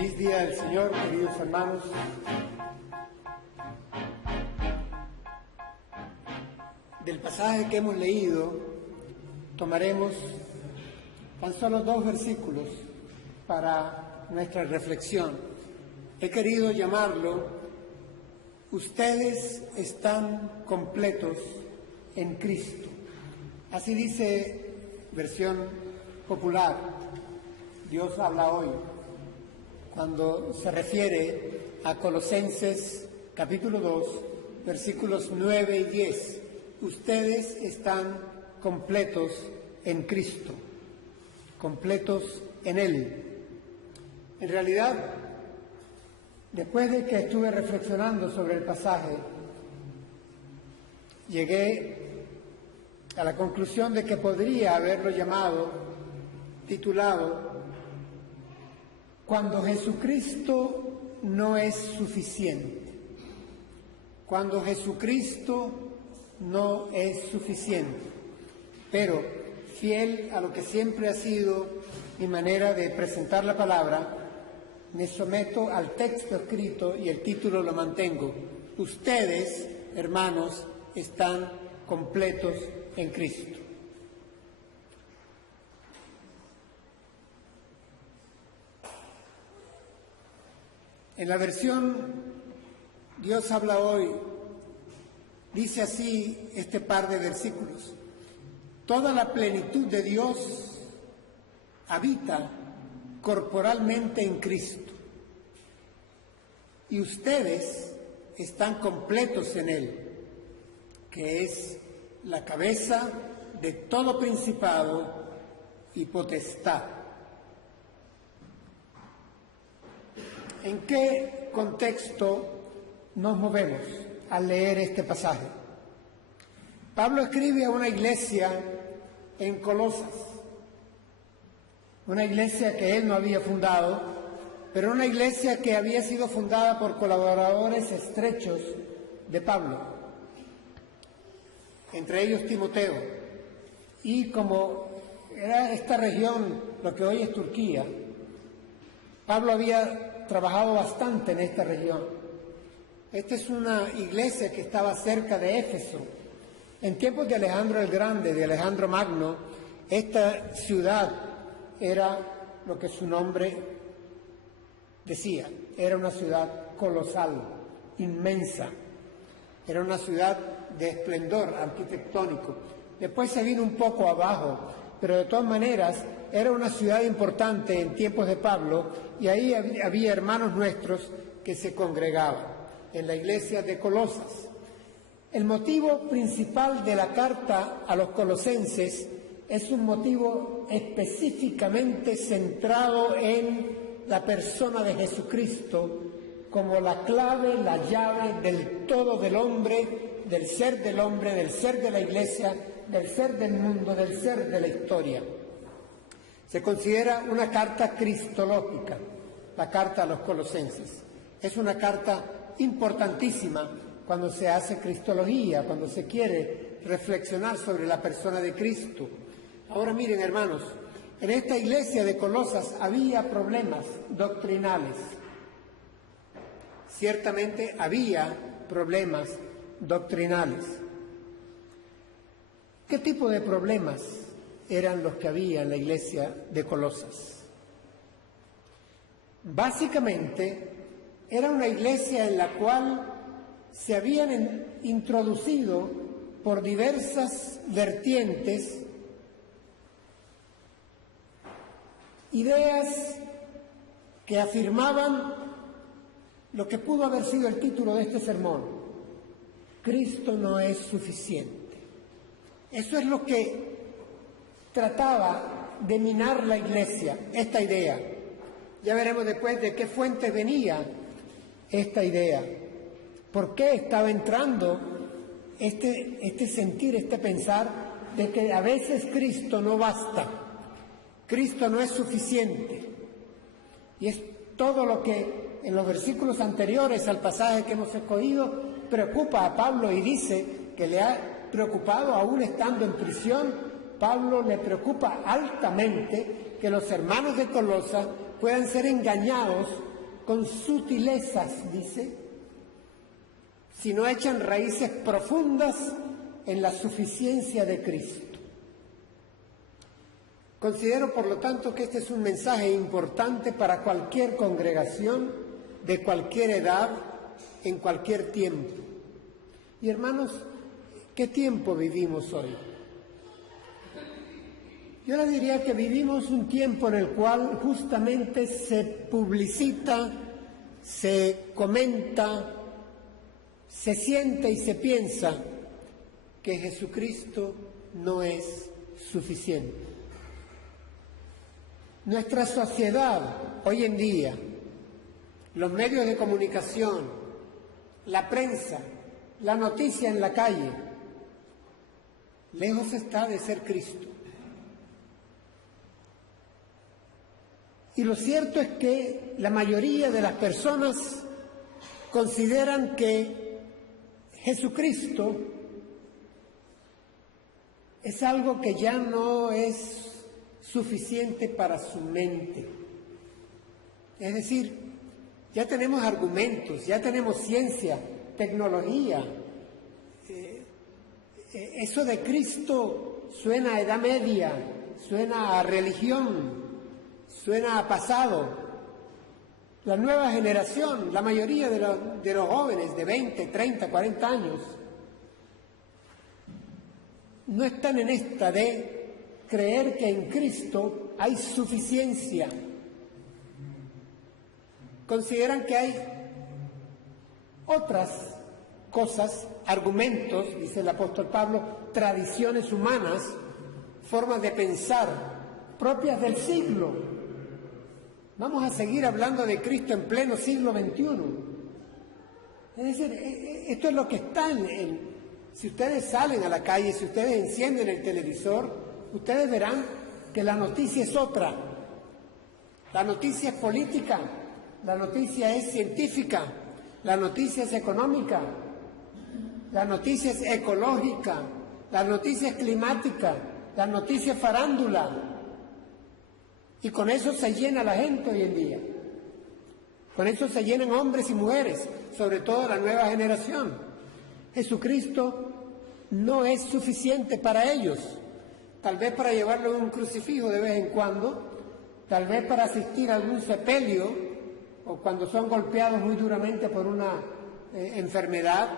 Feliz día del Señor, queridos hermanos. Del pasaje que hemos leído, tomaremos tan solo 2 versículos para nuestra reflexión. He querido llamarlo: ustedes están completos en Cristo. Así dice versión popular, Dios habla hoy, cuando se refiere a Colosenses capítulo 2, versículos 9 y 10. Ustedes están completos en Cristo, completos en Él. En realidad, después de que estuve reflexionando sobre el pasaje, llegué a la conclusión de que podría haberlo titulado Cuando Jesucristo no es suficiente. Cuando Jesucristo no es suficiente. Pero, fiel a lo que siempre ha sido mi manera de presentar la palabra, me someto al texto escrito y el título lo mantengo: ustedes, hermanos, están completos en Cristo. En la versión Dios habla hoy, dice así este par de versículos: toda la plenitud de Dios habita corporalmente en Cristo, y ustedes están completos en Él, que es la cabeza de todo principado y potestad. ¿En qué contexto nos movemos al leer este pasaje? Pablo escribe a una iglesia en Colosas, una iglesia que él no había fundado, pero una iglesia que había sido fundada por colaboradores estrechos de Pablo, entre ellos Timoteo. Y como era esta región lo que hoy es Turquía, Pablo había trabajado bastante en esta región. Esta es una iglesia que estaba cerca de Éfeso. En tiempos de Alejandro el Grande, de Alejandro Magno, esta ciudad era lo que su nombre decía: era una ciudad colosal, inmensa. Era una ciudad de esplendor arquitectónico. Después se vino un poco abajo, pero de todas maneras era una ciudad importante en tiempos de Pablo, y ahí había hermanos nuestros que se congregaban en la iglesia de Colosas. El motivo principal de la carta a los colosenses es un motivo específicamente centrado en la persona de Jesucristo como la clave, la llave del todo del hombre, del ser de la iglesia, del ser del mundo, del ser de la historia. Se considera una carta cristológica, la carta a los colosenses. Es una carta importantísima cuando se hace cristología, cuando se quiere reflexionar sobre la persona de Cristo. Ahora miren, hermanos, en esta iglesia de Colosas había problemas doctrinales. Ciertamente había problemas doctrinales. ¿Qué tipo de problemas eran los que había en la iglesia de Colosas? Básicamente, era una iglesia en la cual se habían introducido por diversas vertientes ideas que afirmaban lo que pudo haber sido el título de este sermón: Cristo no es suficiente. Eso es lo que trataba de minar la iglesia, esta idea. Ya veremos después de qué fuente venía esta idea. ¿Por qué estaba entrando este sentir, este pensar de que a veces Cristo no basta, Cristo no es suficiente? Y es todo lo que en los versículos anteriores al pasaje que hemos escogido preocupa a Pablo, y dice que le ha preocupado aún estando en prisión. Pablo le preocupa altamente que los hermanos de Colosas puedan ser engañados con sutilezas, dice, sino echan raíces profundas en la suficiencia de Cristo. Considero, por lo tanto, que este es un mensaje importante para cualquier congregación, de cualquier edad, en cualquier tiempo. Y hermanos, ¿qué tiempo vivimos hoy? Yo le diría que vivimos un tiempo en el cual justamente se publicita, se comenta, se siente y se piensa que Jesucristo no es suficiente. Nuestra sociedad hoy en día, los medios de comunicación, la prensa, la noticia en la calle, lejos está de ser Cristo. Y lo cierto es que la mayoría de las personas consideran que Jesucristo es algo que ya no es suficiente para su mente. Es decir, ya tenemos argumentos, ya tenemos ciencia, tecnología. Eso de Cristo suena a Edad Media, suena a religión, suena a pasado. La nueva generación, la mayoría de los jóvenes de 20, 30, 40 años, no están en esta de creer que en Cristo hay suficiencia. Consideran que hay otras cosas, argumentos, dice el apóstol Pablo, tradiciones humanas, formas de pensar propias del siglo. Vamos a seguir hablando de Cristo en pleno siglo XXI. Es decir, esto es lo que está si ustedes salen a la calle, si ustedes encienden el televisor, ustedes verán que la noticia es otra. La noticia es política, la noticia es científica, la noticia es económica, la noticia es ecológica, la noticia es climática, la noticia es farándula. Y con eso se llena la gente hoy en día. Con eso se llenan hombres y mujeres, sobre todo la nueva generación. Jesucristo no es suficiente para ellos. Tal vez para llevarlo en un crucifijo de vez en cuando, tal vez para asistir a algún sepelio, o cuando son golpeados muy duramente por una enfermedad,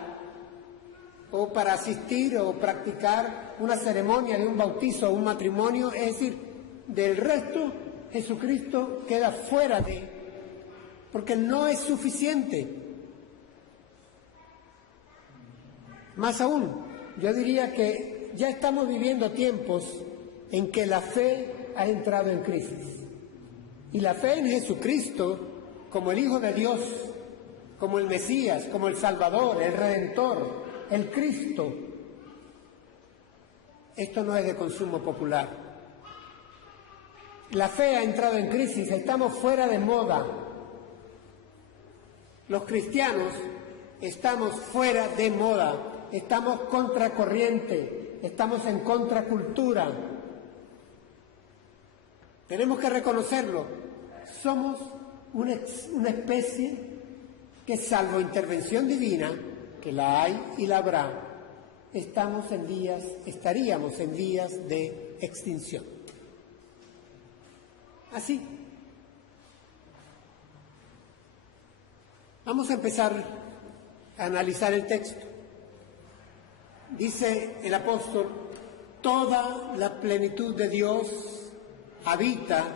o para asistir o practicar una ceremonia de un bautizo o un matrimonio. Es decir, del resto, Jesucristo queda fuera porque no es suficiente. Más aún, yo diría que ya estamos viviendo tiempos en que la fe ha entrado en crisis. Y la fe en Jesucristo, como el Hijo de Dios, como el Mesías, como el Salvador, el Redentor, el Cristo, esto no es de consumo popular. La fe ha entrado en crisis, estamos fuera de moda. Los cristianos estamos fuera de moda, estamos contracorriente, estamos en contracultura. Tenemos que reconocerlo. Somos una especie que, salvo intervención divina, que la hay y la habrá, estaríamos en vías de extinción. Así. Vamos a empezar a analizar el texto. Dice el apóstol: toda la plenitud de Dios habita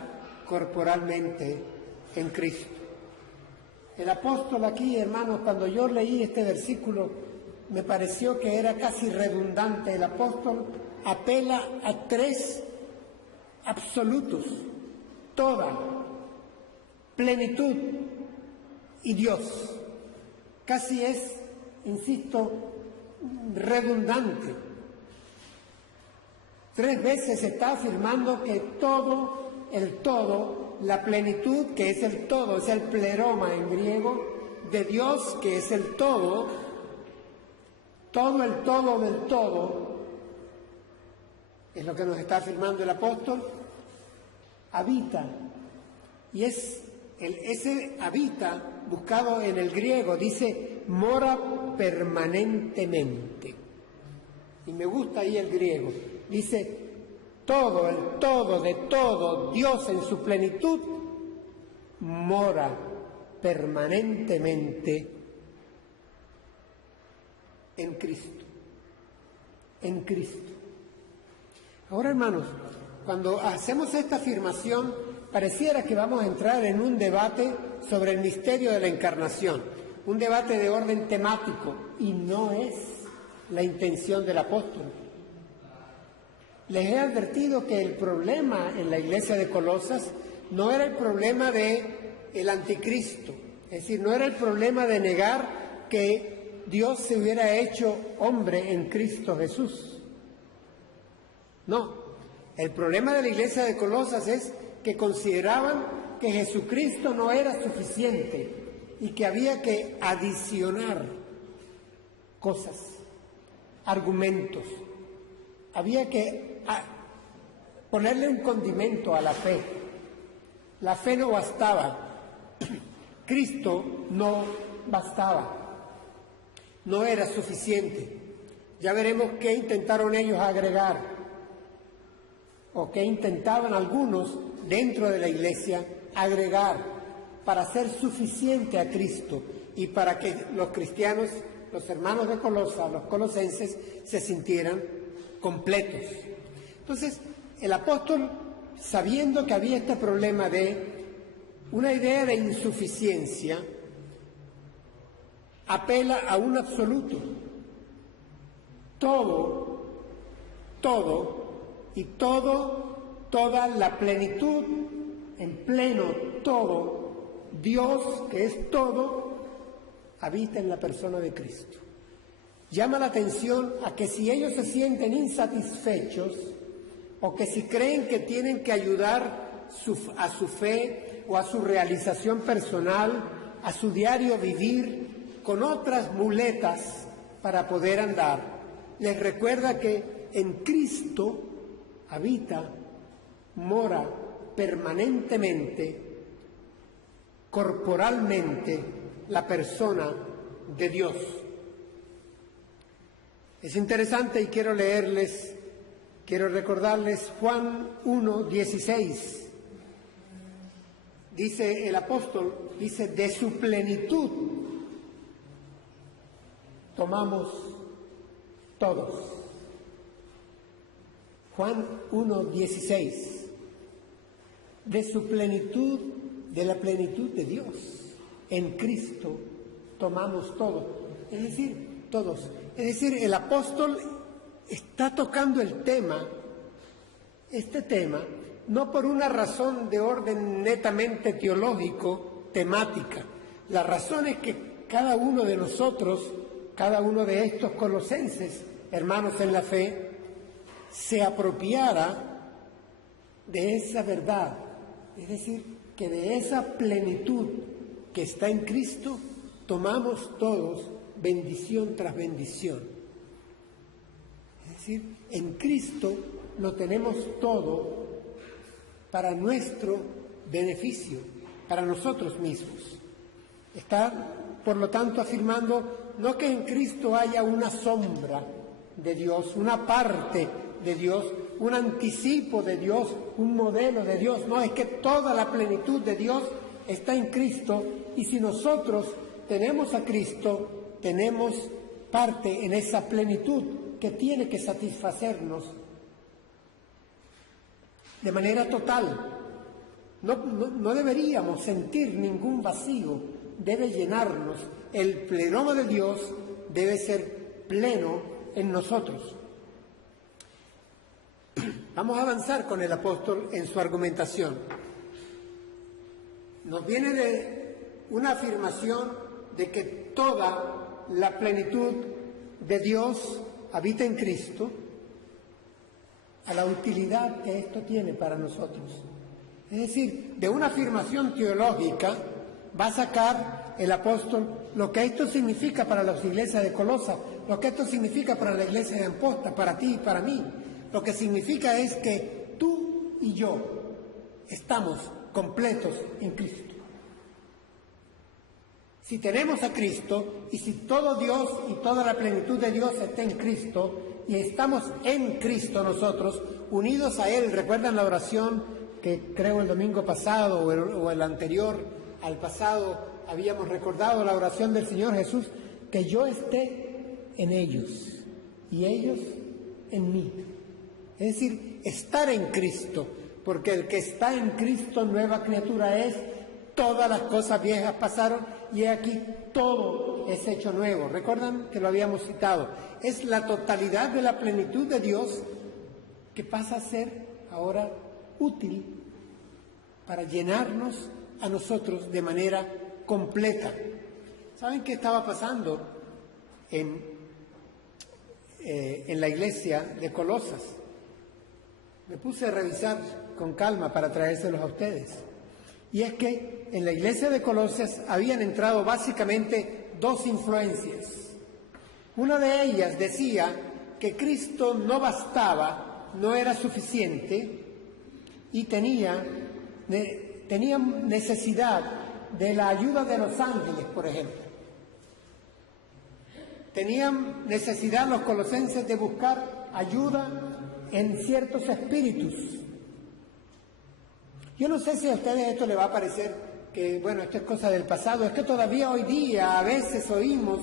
corporalmente en Cristo. El apóstol aquí, hermanos, cuando yo leí este versículo, me pareció que era casi redundante. El apóstol apela a tres absolutos: toda, plenitud y Dios. Casi es, insisto, redundante. 3 veces está afirmando que todo, el todo, la plenitud, que es el todo, es el pleroma en griego, de Dios, que es el todo el todo del todo, es lo que nos está afirmando el apóstol, habita. Y es ese habita, buscado en el griego, dice mora permanentemente. Y me gusta ahí el griego. Dice todo, el todo de todo, Dios en su plenitud, mora permanentemente en Cristo. En Cristo. Ahora, hermanos, cuando hacemos esta afirmación, pareciera que vamos a entrar en un debate sobre el misterio de la encarnación, un debate de orden temático, y no es la intención del apóstol. Les he advertido que el problema en la iglesia de Colosas no era el problema del anticristo, es decir, no era el problema de negar que Dios se hubiera hecho hombre en Cristo Jesús. No, el problema de la iglesia de Colosas es que consideraban que Jesucristo no era suficiente y que había que adicionar cosas, argumentos, había que ponerle un condimento a la fe. La fe no bastaba, Cristo no bastaba, no era suficiente. Ya veremos qué intentaron ellos agregar, o qué intentaban algunos dentro de la iglesia agregar para hacer suficiente a Cristo y para que los cristianos, los hermanos de Colosas, los colosenses, se sintieran completos. Entonces, el apóstol, sabiendo que había este problema de una idea de insuficiencia, apela a un absoluto. Toda la plenitud, en pleno todo, Dios, que es todo, habita en la persona de Cristo. Llama la atención a que si ellos se sienten insatisfechos, o que si creen que tienen que ayudar a su fe o a su realización personal, a su diario vivir, con otras muletas para poder andar, les recuerda que en Cristo habita, mora permanentemente, corporalmente, la persona de Dios. Es interesante y quiero recordarles Juan 1:16. Dice el apóstol, dice, de su plenitud tomamos todos. Juan 1:16. De su plenitud, de la plenitud de Dios, en Cristo tomamos todo. Es decir, todos. Es decir, el apóstol está tocando este tema, no por una razón de orden netamente teológico, temática. La razón es que cada uno de nosotros, cada uno de estos colosenses, hermanos en la fe, se apropiara de esa verdad, es decir, que de esa plenitud que está en Cristo, tomamos todos bendición tras bendición. Es decir, en Cristo lo tenemos todo para nuestro beneficio, para nosotros mismos. Está, por lo tanto, afirmando no que en Cristo haya una sombra de Dios, una parte de Dios, un anticipo de Dios, un modelo de Dios. No, es que toda la plenitud de Dios está en Cristo, y si nosotros tenemos a Cristo, tenemos parte en esa plenitud que tiene que satisfacernos de manera total. No deberíamos sentir ningún vacío, debe llenarnos. El plenoma de Dios debe ser pleno en nosotros. Vamos a avanzar con el apóstol en su argumentación. Nos viene de una afirmación de que toda la plenitud de Dios habita en Cristo, a la utilidad que esto tiene para nosotros. Es decir, de una afirmación teológica va a sacar el apóstol lo que esto significa para las iglesias de Colosas, lo que esto significa para la iglesia de Amposta, para ti y para mí. Lo que significa es que tú y yo estamos completos en Cristo. Si tenemos a Cristo y si todo Dios y toda la plenitud de Dios está en Cristo y estamos en Cristo nosotros, unidos a Él, ¿recuerdan la oración que creo el domingo pasado o el anterior al pasado habíamos recordado la oración del Señor Jesús? Que yo esté en ellos y ellos en mí. Es decir, estar en Cristo, porque el que está en Cristo, nueva criatura es, todas las cosas viejas pasaron y aquí todo es hecho nuevo. ¿Recuerdan que lo habíamos citado? Es la totalidad de la plenitud de Dios que pasa a ser ahora útil para llenarnos a nosotros de manera completa. ¿Saben qué estaba pasando en la iglesia de Colosas? Me puse a revisar con calma para traérselos a ustedes. Y es que en la iglesia de Colosas habían entrado básicamente dos influencias. Una de ellas decía que Cristo no bastaba, no era suficiente y tenían necesidad de la ayuda de los ángeles, por ejemplo. Tenían necesidad los colosenses de buscar ayuda en ciertos espíritus. Yo no sé si a ustedes esto les va a parecer que, bueno, esto es cosa del pasado. Es que todavía hoy día a veces oímos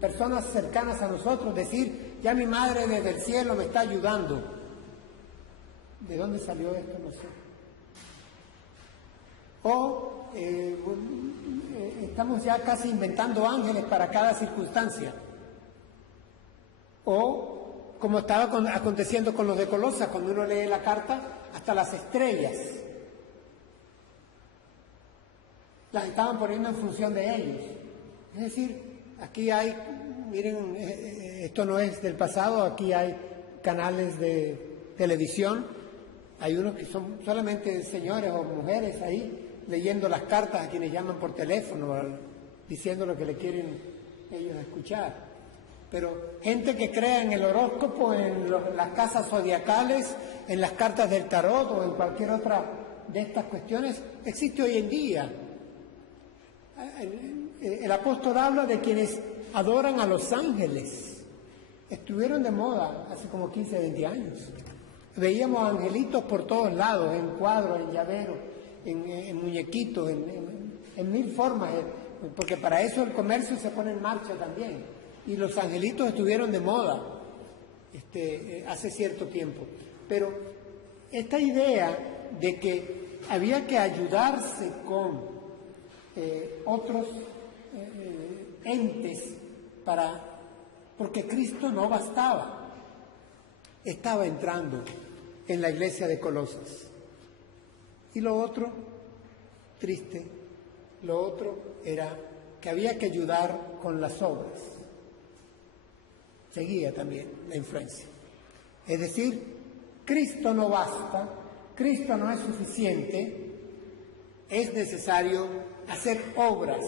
personas cercanas a nosotros decir, ya mi madre desde el cielo me está ayudando. ¿De dónde salió esto? No sé. O estamos ya casi inventando ángeles para cada circunstancia. O como estaba aconteciendo con los de Colosas, cuando uno lee la carta, hasta las estrellas las estaban poniendo en función de ellos. Es decir, aquí hay, miren, esto no es del pasado, aquí hay canales de televisión, hay unos que son solamente señores o mujeres ahí leyendo las cartas a quienes llaman por teléfono, diciendo lo que le quieren ellos escuchar. Pero gente que crea en el horóscopo, en las casas zodiacales, en las cartas del tarot o en cualquier otra de estas cuestiones, existe hoy en día. El apóstol habla de quienes adoran a los ángeles. Estuvieron de moda hace como 15, 20 años. Veíamos angelitos por todos lados, en cuadros, en llaveros, en muñequitos, en mil formas, porque para eso el comercio se pone en marcha también. Y los angelitos estuvieron de moda hace cierto tiempo. Pero esta idea de que había que ayudarse con otros entes porque Cristo no bastaba, estaba entrando en la iglesia de Colosas. Y lo otro, triste, lo otro era que había que ayudar con las obras. Seguía también la influencia. Es decir, Cristo no basta, Cristo no es suficiente, es necesario hacer obras.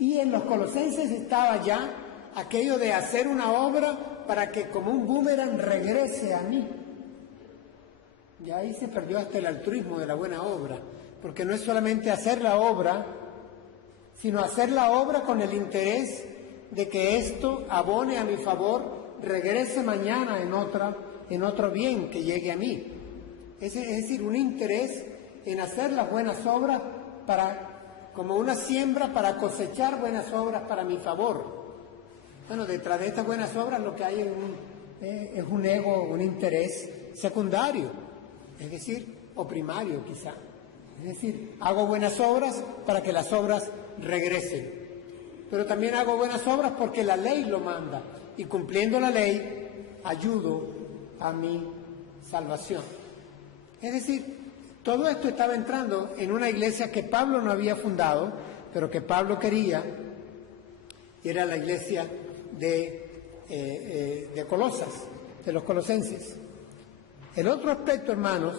Y en los colosenses estaba ya aquello de hacer una obra para que como un boomerang regrese a mí. Y ahí se perdió hasta el altruismo de la buena obra, porque no es solamente hacer la obra, sino hacer la obra con el interés de que esto abone a mi favor, regrese mañana en otro bien que llegue a mí. Es decir, un interés en hacer las buenas obras como una siembra para cosechar buenas obras para mi favor. Bueno, detrás de estas buenas obras lo que hay es un ego, un interés secundario, es decir, o primario quizá. Es decir, hago buenas obras para que las obras regresen. Pero también hago buenas obras porque la ley lo manda. Y cumpliendo la ley, ayudo a mi salvación. Es decir, todo esto estaba entrando en una iglesia que Pablo no había fundado, pero que Pablo quería, y era la iglesia de Colosas, de los colosenses. El otro aspecto, hermanos,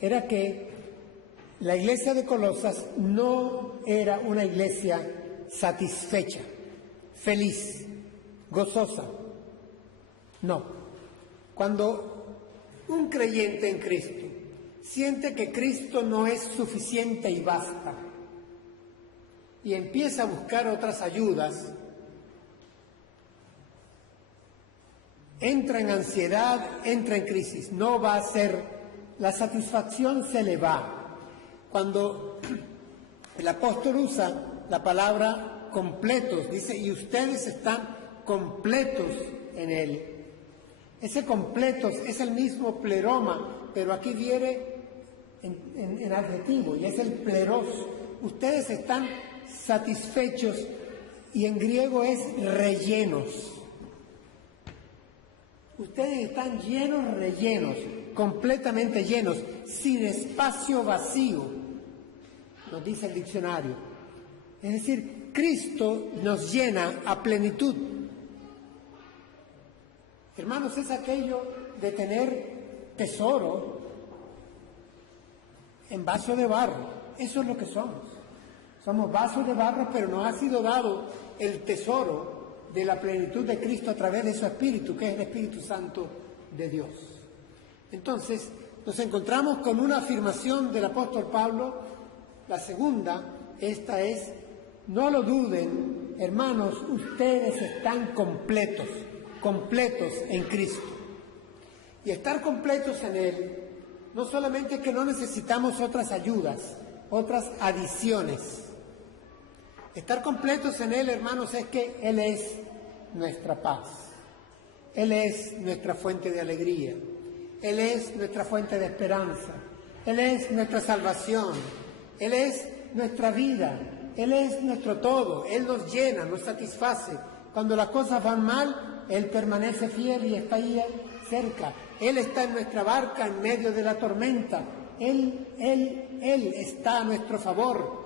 era que la iglesia de Colosas no era una iglesia satisfecha, feliz, gozosa. No. Cuando un creyente en Cristo siente que Cristo no es suficiente y basta, y empieza a buscar otras ayudas, entra en ansiedad, entra en crisis, no va a ser, la satisfacción se le va. Cuando el apóstol usa la palabra completos, dice, y ustedes están completos en Él. Ese completos es el mismo pleroma, pero aquí viene en adjetivo, y es el pleros. Ustedes están satisfechos, y en griego es rellenos. Ustedes están llenos, rellenos, completamente llenos, sin espacio vacío, nos dice el diccionario. Es decir, Cristo nos llena a plenitud. Hermanos, es aquello de tener tesoro en vaso de barro. Eso es lo que somos. Somos vasos de barro, pero nos ha sido dado el tesoro de la plenitud de Cristo a través de su Espíritu, que es el Espíritu Santo de Dios. Entonces, nos encontramos con una afirmación del apóstol Pablo. La segunda, esta es: no lo duden, hermanos, ustedes están completos en Cristo. Y estar completos en Él, no solamente que no necesitamos otras ayudas, otras adiciones. Estar completos en Él, hermanos, es que Él es nuestra paz. Él es nuestra fuente de alegría. Él es nuestra fuente de esperanza. Él es nuestra salvación. Él es nuestra vida. Él es nuestro todo. Él nos llena, nos satisface. Cuando las cosas van mal, Él permanece fiel y está ahí cerca. Él está en nuestra barca en medio de la tormenta. Él está a nuestro favor.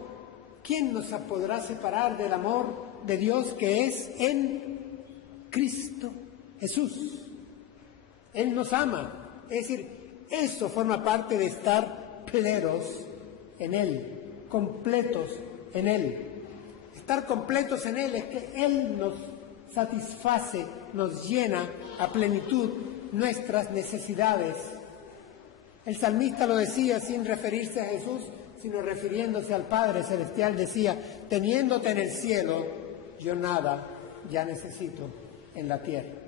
¿Quién nos podrá separar del amor de Dios que es en Cristo Jesús? Él nos ama. Es decir, eso forma parte de estar plenos en Él, completos en Él. Estar completos en Él es que Él nos satisface, nos llena a plenitud nuestras necesidades. El salmista lo decía sin referirse a Jesús, sino refiriéndose al Padre Celestial, decía: teniéndote en el cielo, yo nada ya necesito en la tierra.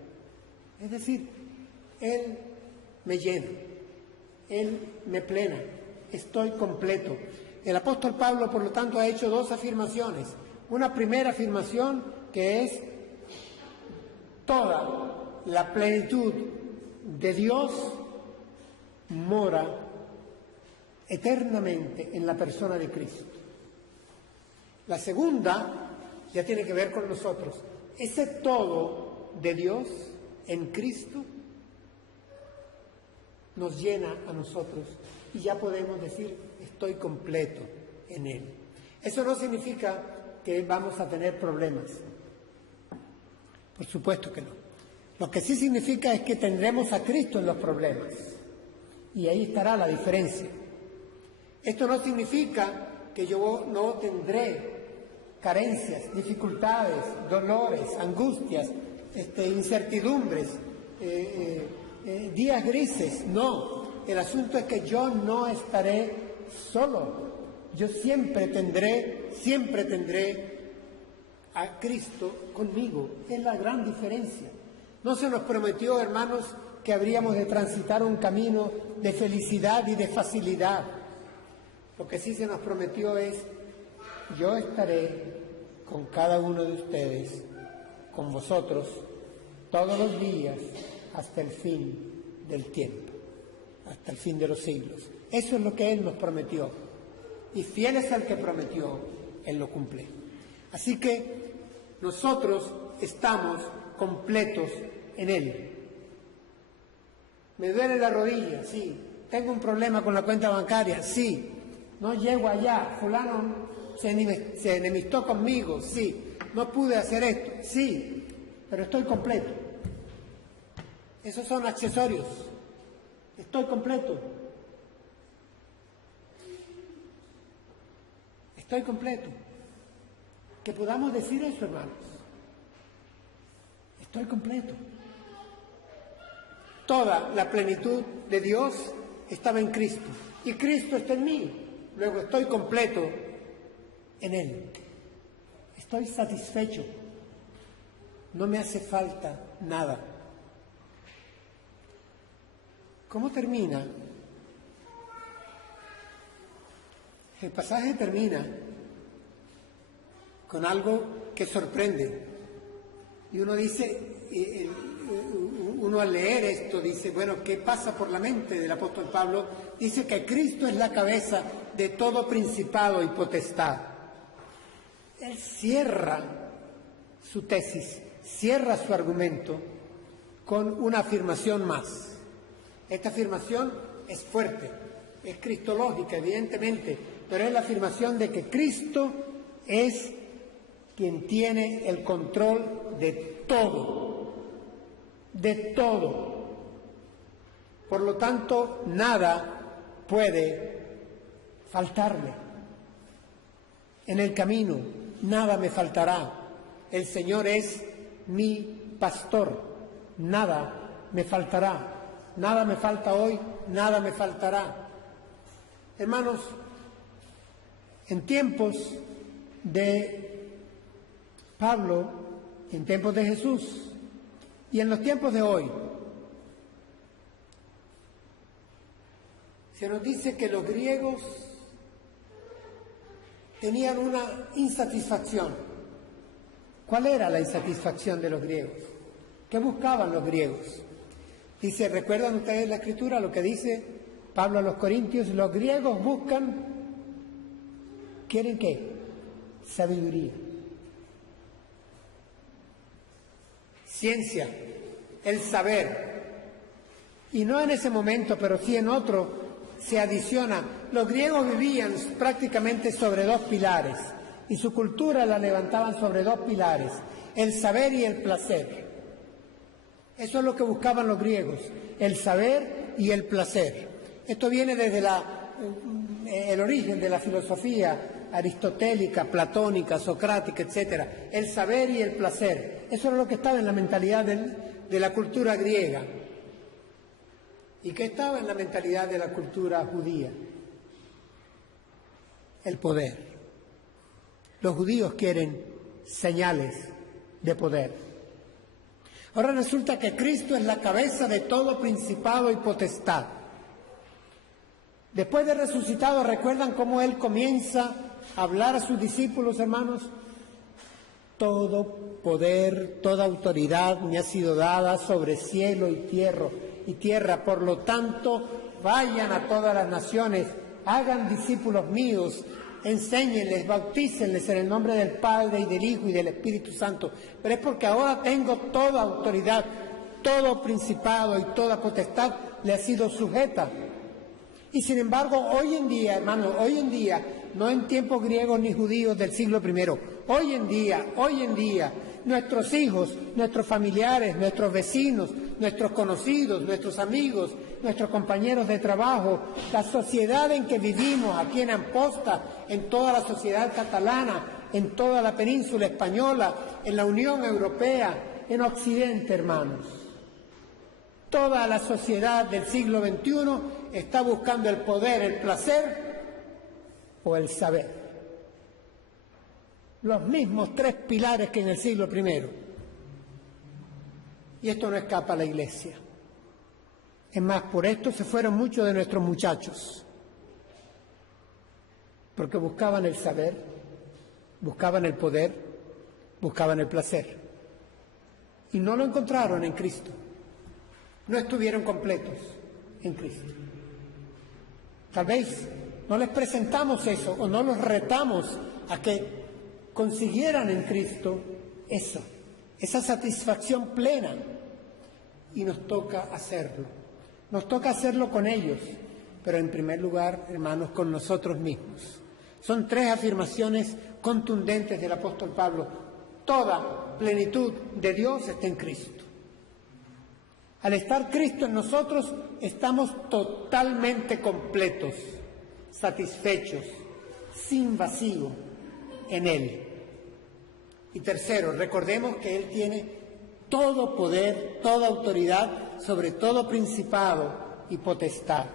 Es decir, Él me llena, Él me plena, estoy completo. El apóstol Pablo, por lo tanto, ha hecho dos afirmaciones. Una primera afirmación que es: toda la plenitud de Dios mora eternamente en la persona de Cristo. La segunda ya tiene que ver con nosotros. Ese todo de Dios en Cristo nos llena a nosotros y ya podemos decir: estoy completo en Él. Eso no significa que vamos a tener problemas. Por supuesto que no. Lo que sí significa es que tendremos a Cristo en los problemas. Y ahí estará la diferencia. Esto no significa que yo no tendré carencias, dificultades, dolores, angustias, incertidumbres, días grises. No, el asunto es que yo no estaré solo. Yo siempre tendré a Cristo conmigo. Es la gran diferencia. No se nos prometió, hermanos, que habríamos de transitar un camino de felicidad y de facilidad. Lo que sí se nos prometió es: yo estaré con cada uno de ustedes, con vosotros, todos los días, hasta el fin del tiempo, hasta el fin de los siglos. Eso es lo que Él nos prometió. Y fiel es el que prometió, Él lo cumple. Así que nosotros estamos completos en Él. ¿Me duele la rodilla? Sí. ¿Tengo un problema con la cuenta bancaria? Sí. No llego allá, fulano se enemistó conmigo, sí. No pude hacer esto, sí, pero estoy completo. Esos son accesorios. Estoy completo. Estoy completo. Que podamos decir eso, hermanos. Estoy completo. Toda la plenitud de Dios estaba en Cristo. Y Cristo está en mí. Luego estoy completo en Él. Estoy satisfecho. No me hace falta nada. ¿Cómo termina? El pasaje termina con algo que sorprende. Y uno dice, uno al leer esto dice, bueno, ¿qué pasa por la mente del apóstol Pablo? Dice que Cristo es la cabeza de todo principado y potestad. Él cierra su tesis, cierra su argumento con una afirmación más. Esta afirmación es fuerte, es cristológica, evidentemente, pero es la afirmación de que Cristo es quien tiene el control de todo, de todo. Por lo tanto, nada puede faltarle. En el camino, nada me faltará. El Señor es mi pastor, nada me faltará. Nada me falta hoy, nada me faltará. Hermanos, en tiempos de Pablo, en tiempos de Jesús y en los tiempos de hoy, se nos dice que los griegos tenían una insatisfacción. ¿Cuál era la insatisfacción de los griegos? ¿Qué buscaban los griegos? Dice, ¿recuerdan ustedes la Escritura, lo que dice Pablo a los Corintios? Los griegos ¿quieren qué? Sabiduría. Ciencia, el saber. Y no en ese momento, pero sí en otro, se adiciona. Los griegos vivían prácticamente sobre dos pilares, y su cultura la levantaban sobre dos pilares, el saber y el placer. Eso es lo que buscaban los griegos, el saber y el placer. Esto viene desde el origen de la filosofía aristotélica, platónica, socrática, etc. El saber y el placer. Eso era lo que estaba en la mentalidad de la cultura griega. ¿Y qué estaba en la mentalidad de la cultura judía? El poder. Los judíos quieren señales de poder. Ahora resulta que Cristo es la cabeza de todo principado y potestad. Después de resucitado, ¿recuerdan cómo Él comienza a hablar a sus discípulos, hermanos? Todo poder, toda autoridad me ha sido dada sobre cielo y tierra. Por lo tanto, vayan a todas las naciones, hagan discípulos míos, enséñenles, bautícenles en el nombre del Padre y del Hijo y del Espíritu Santo. Pero es porque ahora tengo toda autoridad, todo principado y toda potestad le ha sido sujeta. Y sin embargo, hoy en día, hermanos, no en tiempos griegos ni judíos del siglo I, hoy en día, nuestros hijos, nuestros familiares, nuestros vecinos, nuestros conocidos, nuestros amigos, nuestros compañeros de trabajo, la sociedad en que vivimos aquí en Amposta, en toda la sociedad catalana, en toda la península española, en la Unión Europea, en Occidente, hermanos. Toda la sociedad del siglo XXI está buscando el poder, el placer o el saber. Los mismos tres pilares que en el siglo I. Y esto no escapa a la Iglesia. Es más, por esto se fueron muchos de nuestros muchachos, porque buscaban el saber, buscaban el poder, buscaban el placer. Y no lo encontraron en Cristo. No estuvieron completos en Cristo. Tal vez no les presentamos eso o no los retamos a que consiguieran en Cristo eso, esa satisfacción plena. Y nos toca hacerlo. Nos toca hacerlo con ellos, pero en primer lugar, hermanos, con nosotros mismos. Son tres afirmaciones contundentes del apóstol Pablo. Toda plenitud de Dios está en Cristo. Al estar Cristo en nosotros, estamos totalmente completos, satisfechos, sin vacío en Él. Y tercero, recordemos que Él tiene todo poder, toda autoridad sobre todo principado y potestad.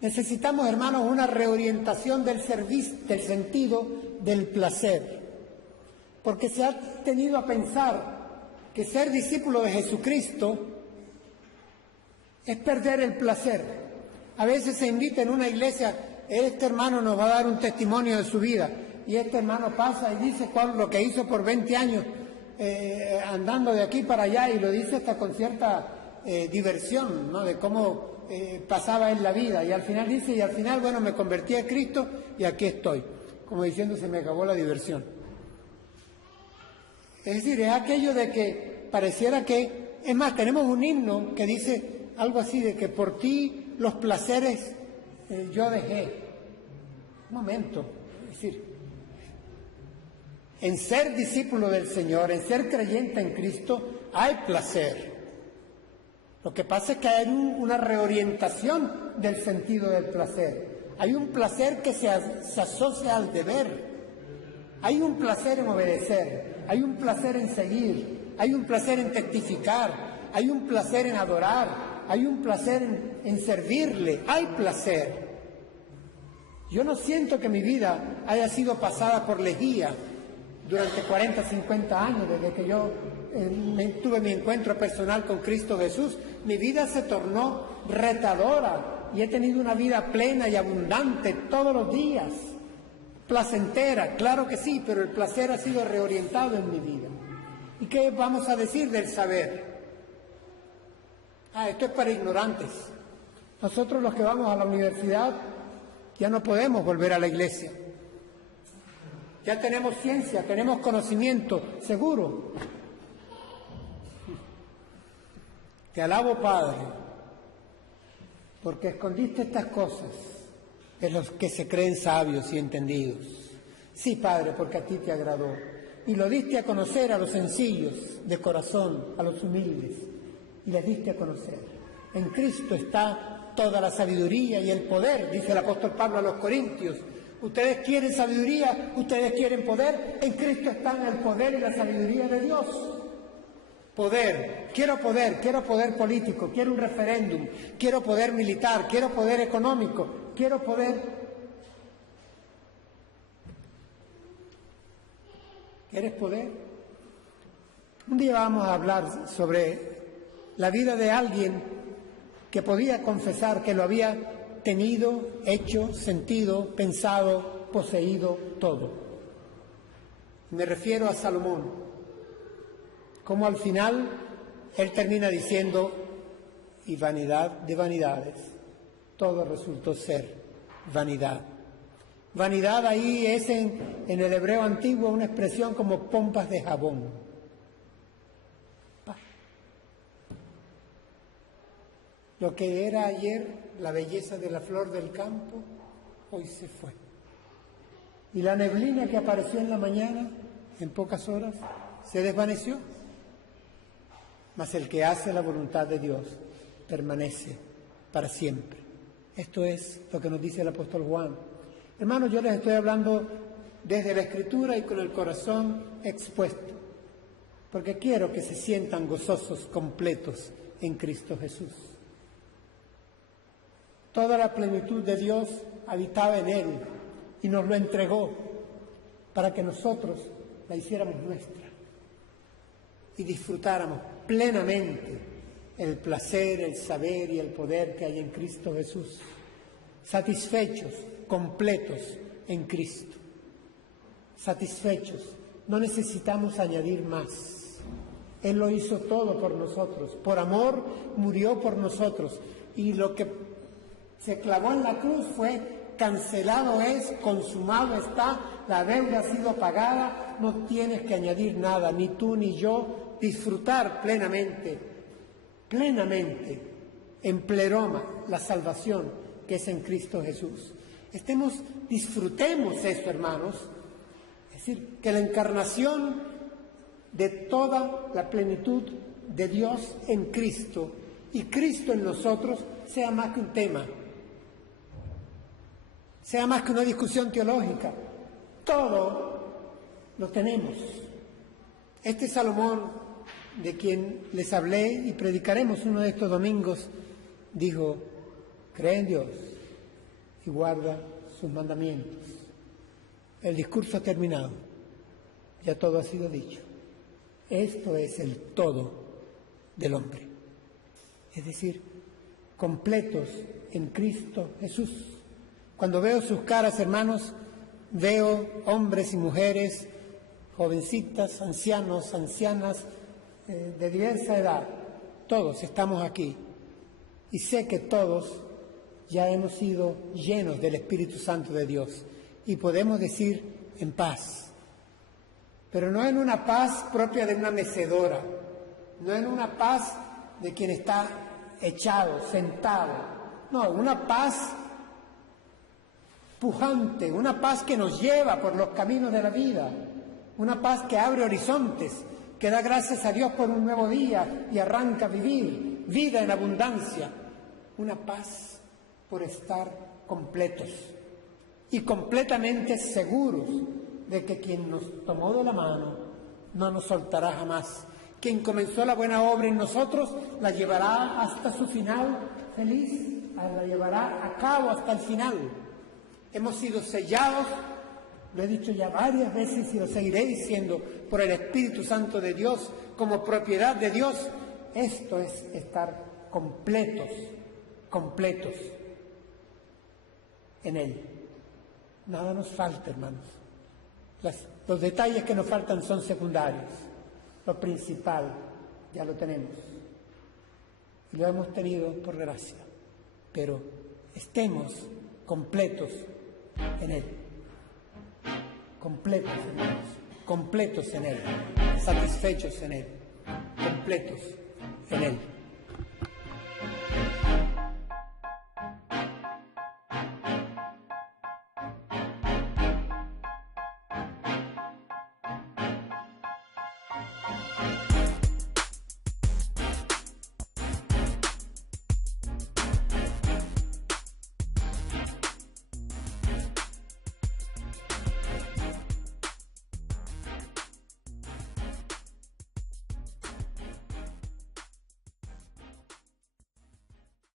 Necesitamos, hermanos, una reorientación del sentido del placer. Porque se ha tenido a pensar que ser discípulo de Jesucristo es perder el placer. A veces se invita en una iglesia, este hermano nos va a dar un testimonio de su vida, y este hermano pasa y dice lo que hizo por 20 años andando de aquí para allá, y lo dice hasta con cierta diversión, ¿no?, de cómo pasaba en la vida, y al final dice, bueno, me convertí a Cristo y aquí estoy, como diciendo, se me acabó la diversión. Es decir, es aquello de que pareciera que, es más, tenemos un himno que dice algo así de que por ti los placeres yo dejé. Un momento, es decir, en ser discípulo del Señor, en ser creyente en Cristo, hay placer. Lo que pasa es que hay una reorientación del sentido del placer. Hay un placer que se asocia al deber. Hay un placer en obedecer. Hay un placer en seguir. Hay un placer en testificar. Hay un placer en adorar. Hay un placer en servirle. Hay placer. Yo no siento que mi vida haya sido pasada por lejía durante 40, 50 años, desde que yo tuve mi encuentro personal con Cristo Jesús. Mi vida se tornó retadora y he tenido una vida plena y abundante todos los días, placentera, claro que sí, pero el placer ha sido reorientado en mi vida. ¿Y qué vamos a decir del saber? Esto es para ignorantes. Nosotros los que vamos a la universidad ya no podemos volver a la iglesia. Ya tenemos ciencia, tenemos conocimiento, seguro. Te alabo, Padre, porque escondiste estas cosas en los que se creen sabios y entendidos. Sí, Padre, porque a ti te agradó. Y lo diste a conocer a los sencillos de corazón, a los humildes, y les diste a conocer. En Cristo está toda la sabiduría y el poder, dice el apóstol Pablo a los Corintios. Ustedes quieren sabiduría, ustedes quieren poder, en Cristo están el poder y la sabiduría de Dios. Poder, quiero poder político, quiero un referéndum, quiero poder militar, quiero poder económico, quiero poder... ¿Quieres poder? Un día vamos a hablar sobre la vida de alguien que podía confesar que lo había tenido, hecho, sentido, pensado, poseído todo. Me refiero a Salomón, como al final él termina diciendo, y vanidad de vanidades, todo resultó ser vanidad. Vanidad ahí es en el hebreo antiguo una expresión como pompas de jabón. Lo que era ayer la belleza de la flor del campo, hoy se fue. Y la neblina que apareció en la mañana, en pocas horas, se desvaneció. Mas el que hace la voluntad de Dios permanece para siempre. Esto es lo que nos dice el apóstol Juan. Hermanos, yo les estoy hablando desde la Escritura y con el corazón expuesto, porque quiero que se sientan gozosos, completos en Cristo Jesús. Toda la plenitud de Dios habitaba en Él y nos lo entregó para que nosotros la hiciéramos nuestra y disfrutáramos plenamente el placer, el saber y el poder que hay en Cristo Jesús. Satisfechos, completos en Cristo. Satisfechos. No necesitamos añadir más. Él lo hizo todo por nosotros. Por amor murió por nosotros. Y lo que se clavó en la cruz fue: cancelado es, consumado está, la deuda ha sido pagada, no tienes que añadir nada, ni tú ni yo, disfrutar plenamente, en pleroma, la salvación que es en Cristo Jesús. Disfrutemos esto, hermanos, es decir, que la encarnación de toda la plenitud de Dios en Cristo y Cristo en nosotros sea más que un tema, sea más que una discusión teológica. Todo lo tenemos. Este Salomón, de quien les hablé y predicaremos uno de estos domingos, dijo: cree en Dios, y guarda sus mandamientos. El discurso ha terminado, ya todo ha sido dicho. Esto es el todo del hombre, es decir, completos en Cristo Jesús. Cuando veo sus caras, hermanos, veo hombres y mujeres, jovencitas, ancianos, ancianas, de diversa edad. Todos estamos aquí y sé que todos ya hemos sido llenos del Espíritu Santo de Dios y podemos decir en paz, pero no en una paz propia de una mecedora, no en una paz de quien está echado, sentado, no, una paz pujante, una paz que nos lleva por los caminos de la vida, una paz que abre horizontes, que da gracias a Dios por un nuevo día y arranca a vivir vida en abundancia, una paz por estar completos y completamente seguros de que quien nos tomó de la mano no nos soltará jamás. Quien comenzó la buena obra en nosotros la llevará hasta su final feliz, la llevará a cabo hasta el final. Hemos sido sellados, lo he dicho ya varias veces y lo seguiré diciendo, por el Espíritu Santo de Dios, como propiedad de Dios. Esto es estar completos, completos en Él. Nada nos falta, hermanos. Los detalles que nos faltan son secundarios. Lo principal ya lo tenemos. Y lo hemos tenido por gracia. Pero estemos completos en Él. Completos, hermanos. Completos en Él. Satisfechos en Él. Completos en Él.